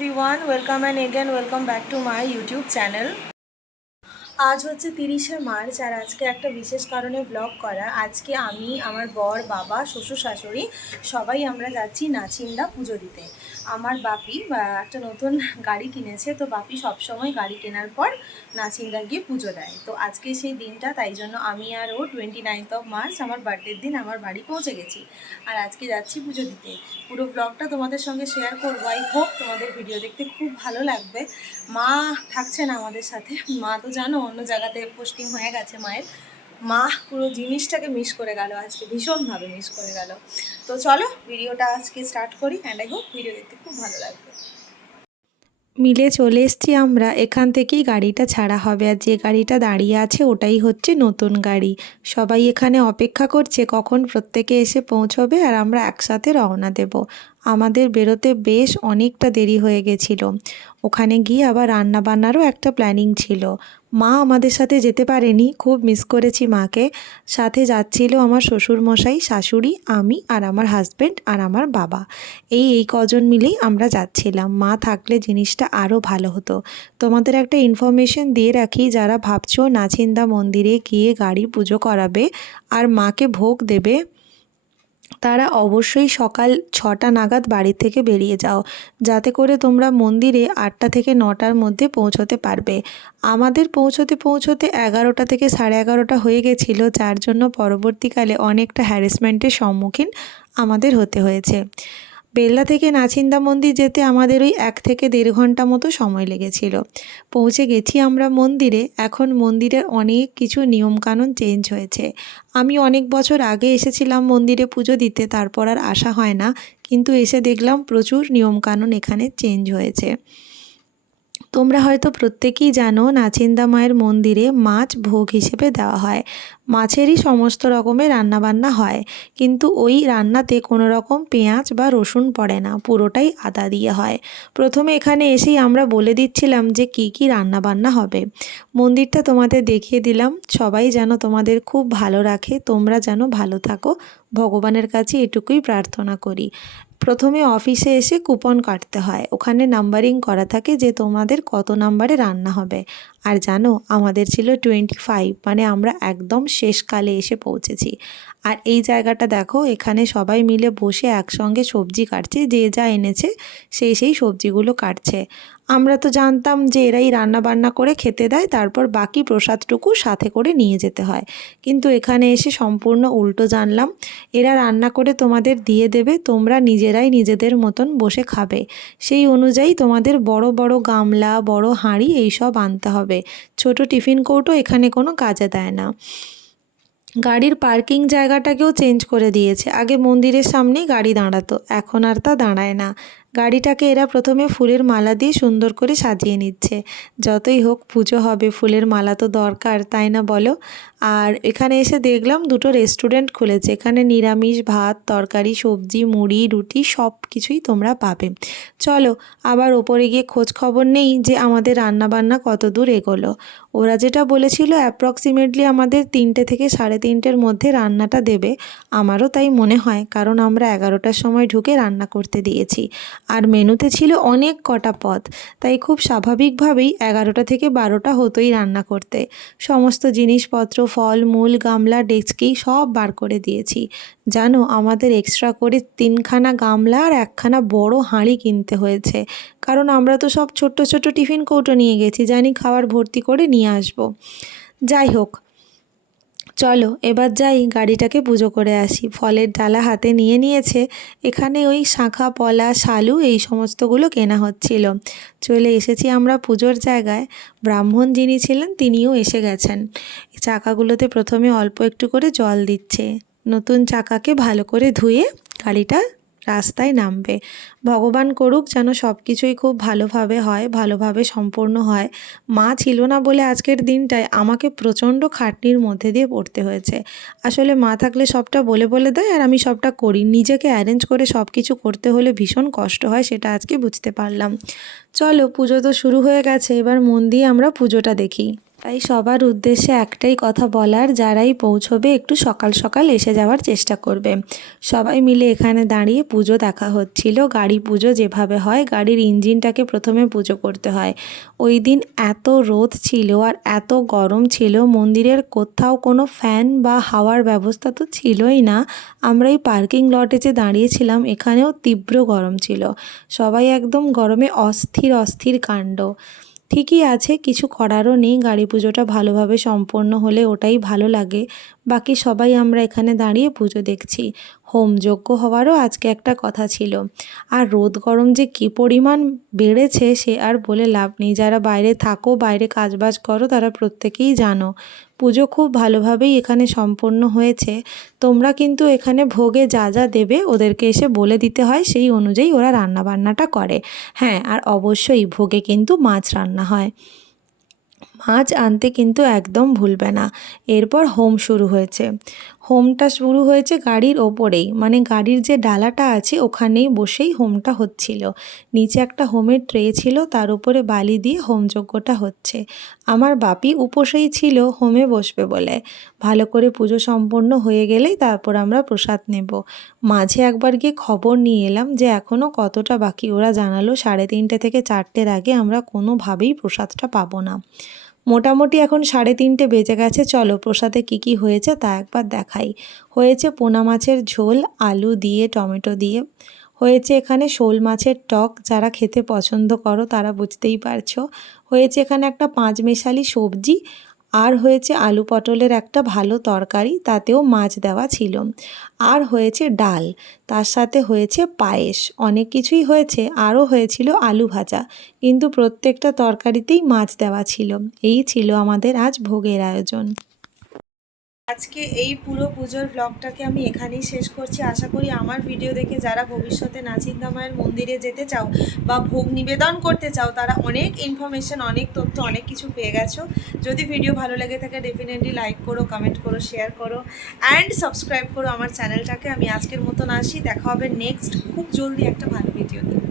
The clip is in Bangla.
everyone welcome and again welcome back to my YouTube channel আজ হচ্ছে তিরিশে মার্চ আর আজকে একটা বিশেষ কারণে ব্লগ করা। আজকে আমি, আমার বর, বাবা, শ্বশুর, শাশুড়ি সবাই আমরা যাচ্ছি নাচিন্দা পুজো দিতে। আমার বাপি একটা নতুন গাড়ি কিনেছে, তো বাপি সবসময় গাড়ি কেনার পর নাচিন্দা গিয়ে পুজো দেয়। তো আজকে সেই দিনটা, তাই জন্য আমি আর ও টোয়েন্টি নাইনথ অফ মার্চ আমার বার্থডের দিন, আমার বাড়ি পৌঁছে গেছি আর আজকে যাচ্ছি পুজো দিতে। পুরো ব্লগটা তোমাদের সঙ্গে শেয়ার করব। আই হোপ তোমাদের ভিডিও দেখতে খুব ভালো লাগবে। মা থাকছে না আমাদের সাথে। মা তো জানো অন্য জায়গাতে পোস্টিং হয়ে গেছে মায়ের। মা পুরো জিনিসটাকে মিস করে গেল আজকে, ভীষণভাবে মিস করে গেল। তো চলো, ভিডিওটা আজকে স্টার্ট করি অ্যান্ড আই হোপ ভিডিও দেখতে খুব ভালো লাগবে। মিলে চলে এসছি আমরা। এখান থেকেই গাড়িটা ছাড়া হবে আর যে গাড়িটা দাঁড়িয়ে আছে ওটাই হচ্ছে নতুন গাড়ি। সবাই এখানে অপেক্ষা করছে কখন প্রত্যেকে এসে পৌঁছবে আর আমরা একসাথে রওনা দেব। আমাদের বেরোতে বেশ অনেকটা দেরি হয়ে গেছিল। ওখানে গিয়ে আবার রান্না বান্নারও একটা প্ল্যানিং ছিল। মা আমাদের সাথে যেতে পারেনি, খুব মিস করেছি মাকে। সাথে যাচ্ছিল আমার শ্বশুর মশাই শাশুড়ি, আমি আর আমার হাজব্যান্ড আর আমার বাবা। এই এই কজন মিলেই আমরা যাচ্ছিলাম। মা থাকলে জিনিসটা আরও ভালো হতো। তোমাদের একটা ইনফরমেশন দিয়ে রাখি, যারা ভাবছ নাচিন্দা মন্দিরে গিয়ে গাড়ি পুজো করাবে আর মাকে ভোগ দেবে তারা অবশ্যই সকাল ছটা নাগাদ বাড়ি থেকে বেরিয়ে যাও। যাতে করে তোমরা মন্দিরে আটটা থেকে নটার মধ্যে পৌঁছতে পারবে। আমাদের পৌঁছতে পৌঁছতে এগারোটা থেকে সাড়ে এগারোটা হয়ে গেছিল, যার জন্য পরবর্তীকালে অনেকটা হ্যারাসমেন্টের সম্মুখীন আমাদের হতে হয়েছে। বেল্লা থেকে নাচিন্দা মন্দির যেতে আমাদের ওই এক থেকে দেড় ঘণ্টা মতো সময় লেগেছিল। পৌঁছে গেছি আমরা মন্দিরে। এখন মন্দিরের অনেক কিছু নিয়মকানুন চেঞ্জ হয়েছে। আমি অনেক বছর আগে এসেছিলাম মন্দিরে পুজো দিতে, তারপর আর আসা হয় না। কিন্তু এসে দেখলাম প্রচুর নিয়মকানুন এখানে চেঞ্জ হয়েছে। তোমরা হয়তো প্রত্যেকেই জানো নাচিন্দা মায়ের মন্দিরে মাছ ভোগ হিসেবে দেওয়া হয়। মাছেরই সমস্ত রকমের রান্নাবান্না হয়। কিন্তু ওই রান্নাতে কোনো রকম পেঁয়াজ বা রসুন পড়ে না, পুরোটাই আদা দিয়ে হয়। প্রথমে এখানে এসেই আমরা বলে দিচ্ছিলাম যে কি কি রান্নাবান্না হবে। মন্দিরটা তোমাদের দেখিয়ে দিলাম, সবাই যেন তোমাদের খুব ভালো রাখে, তোমরা যেন ভালো থাকো। ভগবানের কাছে এটুকুই প্রার্থনা করি। প্রথমে অফিসে এসে কুপন কাটতে হয়। ওখানে নাম্বারিং করা থাকে যে তোমাদের কত নাম্বারে রান্না হবে। আর জানো, আমাদের ছিল টোয়েন্টি ফাইভ মানে আমরা একদম শেষকালে এসে পৌঁছেছি। আর এই জায়গাটা দেখো, এখানে সবাই মিলে বসে একসঙ্গে সবজি কাটছে, যে যা এনেছে সেই সেই সবজিগুলো কাটছে। আমরা তো জানতাম যে এরাই রান্না বান্না করে খেতে দেয়, তারপর বাকি প্রসাদটুকু সাথে করে নিয়ে যেতে হয়। কিন্তু এখানে এসে সম্পূর্ণ উল্টো জানলাম, এরা রান্না করে তোমাদের দিয়ে দেবে, তোমরা নিজেরাই নিজেদের মতন বসে খাবে। সেই অনুযায়ী তোমাদের বড় বড় গামলা, বড় হাঁড়ি এইসব আনতে হবে। ছোট টিফিন কৌটো এখানে কোনো কাজে দেয় না। গাড়ির পার্কিং জায়গাটাকেও চেঞ্জ করে দিয়েছে। আগে মন্দিরের সামনেই গাড়ি দাঁড়াতো, এখন আর তা দাঁড়ায় না। গাড়িটাকে এরা প্রথমে ফুলের মালা দিয়ে সুন্দর করে সাজিয়ে নিচ্ছে। যতই হোক, পুজো হবে, ফুলের মালা তো দরকার, তাই না বলো? আর এখানে এসে দেখলাম দুটো রেস্টুরেন্ট খুলেছে। এখানে নিরামিষ ভাত, তরকারি, সবজি, মুড়ি, রুটি সব কিছুই তোমরা পাবে। চলো, আবার ওপরে গিয়ে খোঁজ খবর নেই যে আমাদের রান্নাবান্না কত দূর এগোলো। ওরা যেটা বলেছিল অ্যাপ্রক্সিমেটলি আমাদের তিনটে থেকে সাড়ে তিনটের মধ্যে রান্নাটা দেবে। আমারও তাই মনে হয়, কারণ আমরা এগারোটার সময় ঢুকে রান্না করতে দিয়েছি। আর মেনুতে ছিল অনেক কটা পদ, তাই খুব স্বাভাবিকভাবেই এগারোটা থেকে বারোটা হতোই রান্না করতে। সমস্ত জিনিসপত্র, ফল, মূল, গামলা ডেচকি সব বার করে দিয়েছি। জানো, আমাদের এক্সট্রা করে তিনখানা গামলা আর একখানা বড় হাঁড়ি কিনতে হয়েছে। কারণ আমরা তো সব ছোট্ট ছোট্ট টিফিন কৌটো নিয়ে গেছি, জানি খাবার ভর্তি করে নিয়ে আসব। যাই হোক চলো, এবার যাই গাড়িটাকে পুজো করে আসি। ফলের ডালা হাতে নিয়ে নিয়েছে। এখানে ওই শাঁখা, পলা, শালু এই সমস্তগুলো কেনা হচ্ছিল। চলে এসেছি আমরা পুজোর জায়গায়। ব্রাহ্মণ যিনি ছিলেন, তিনিও এসে গেছেন। চাকাগুলোতে প্রথমে অল্প একটু করে জল দিচ্ছে। নতুন চাকাকে ভালো করে ধুয়ে গাড়িটা রাস্তায় নামবে। ভগবান করুক যেন সব কিছুই খুব ভালোভাবে হয়, ভালোভাবে সম্পূর্ণ হয়। মা ছিল না বলে আজকের দিনটায় আমাকে প্রচণ্ড খাটনির মধ্যে দিয়ে পড়তে হয়েছে। আসলে মা থাকলে সবটা বলে বলে দেয় আর আমি সবটা করি। নিজেকে অ্যারেঞ্জ করে সব কিছু করতে হলে ভীষণ কষ্ট হয়, সেটা আজকে বুঝতে পারলাম। চলো পুজো তো শুরু হয়ে গেছে, এবার মন দিয়ে আমরা পুজোটা দেখি। তাই সবার উদ্দেশ্যে একটাই কথা বলার, যারাই পৌঁছবে একটু সকাল সকাল এসে যাওয়ার চেষ্টা করবে। সবাই মিলে এখানে দাঁড়িয়ে পুজো দেখা হচ্ছিল। গাড়ি পুজো যেভাবে হয়, গাড়ির ইঞ্জিনটাকে প্রথমে পুজো করতে হয়। ওই দিন এত রোদ ছিল আর এত গরম ছিল, মন্দিরের কোথাও কোনো ফ্যান বা হাওয়ার ব্যবস্থা তো ছিলই না। আমরা এই পার্কিং লটে যে দাঁড়িয়েছিলাম, এখানেও তীব্র গরম ছিল। সবাই একদম গরমে অস্থির অস্থির কাণ্ড। ঠিকই আছে, কিছু করারও নেই। গাড়ি পুজোটা ভালোভাবে সম্পন্ন হলে ওটাই ভালো লাগে। বাকি সবাই আমরা এখানে দাঁড়িয়ে পুজো দেখছি। হোমযজ্ঞ হওয়ারও আজকে একটা কথা ছিল। আর রোদ গরম যে কী পরিমাণ বেড়েছে সে আর বলে লাভ নেই। যারা বাইরে থাকো, বাইরে কাজবাজ করো, তারা প্রত্যেকেই জানো। পুজো খুব ভালোভাবেই এখানে সম্পন্ন হয়েছে। তোমরা কিন্তু এখানে ভোগে যা যা দেবে ওদেরকে এসে বলে দিতে হয়, সেই অনুযায়ী ওরা রান্না বান্নাটা করে। হ্যাঁ আর অবশ্যই ভোগে কিন্তু মাছ রান্না হয়। মাছ আনতে কিন্তু একদম ভুলবে না। এরপর হোম শুরু হয়েছে। হোমটা শুরু হয়েছে গাড়ির ওপরেই। মানে গাড়ির যে ডালাটা আছে, ওখানেই বসেই হোমটা হচ্ছিল। নিচে একটা হোমের ট্রে ছিল, তার উপরে বালি দিয়ে হোমযজ্ঞটা হচ্ছে। আমার বাপি উপসেই ছিল হোমে বসবে বলে। ভালো করে পুজো সম্পন্ন হয়ে গেলেই তারপর আমরা প্রসাদ নেব। মাঝে একবার গিয়ে খবর নিয়ে এলাম যে এখনও কতটা বাকি। ওরা জানালো সাড়ে তিনটে থেকে চারটের আগে আমরা কোনোভাবেই প্রসাদটা পাবো না। মোটামুটি এখন সাড়ে তিনটে বেজে গেছে। চলো প্রসাদে কি কি হয়েছে তা একবার দেখাই। হয়েছে পোনা মাছের ঝোল, আলু দিয়ে, টমেটো দিয়ে। হয়েছে এখানে শোল মাছের টক, যারা খেতে পছন্দ করো তারা বুঝতেই পারছ। হয়েছে এখানে একটা পাঁচ মেশালি সবজি আর হয়েছে আলু পটলের একটা ভালো তরকারি, তাতেও মাছ দেওয়া ছিল। আর হয়েছে ডাল, তার সাথে হয়েছে পায়েস। অনেক কিছুই হয়েছে, আরও হয়েছিল আলু ভাজা, কিন্তু প্রত্যেকটা তরকারিতেই মাছ দেওয়া ছিল। এই ছিল আমাদের আজ ভোগের আয়োজন। আজকে এই পুরো পুজোর ব্লগটাকে আমি এখানেই শেষ করছি। আশা করি আমার ভিডিও দেখে যারা ভবিষ্যতে নাচিন্দা মায়ের মন্দিরে যেতে চাও বা ভোগ নিবেদন করতে চাও, তারা অনেক ইনফরমেশন অনেক তথ্য, অনেক কিছু পেয়ে গেছো। যদি ভিডিও ভালো লেগে থাকে ডেফিনেটলি লাইক করো কমেন্ট করো শেয়ার করো অ্যান্ড সাবস্ক্রাইব করো আমার চ্যানেলটাকে আমি আজকের মতন আসি। দেখা হবে নেক্সট খুব জলদি একটা ভালো ভিডিও নিয়ে।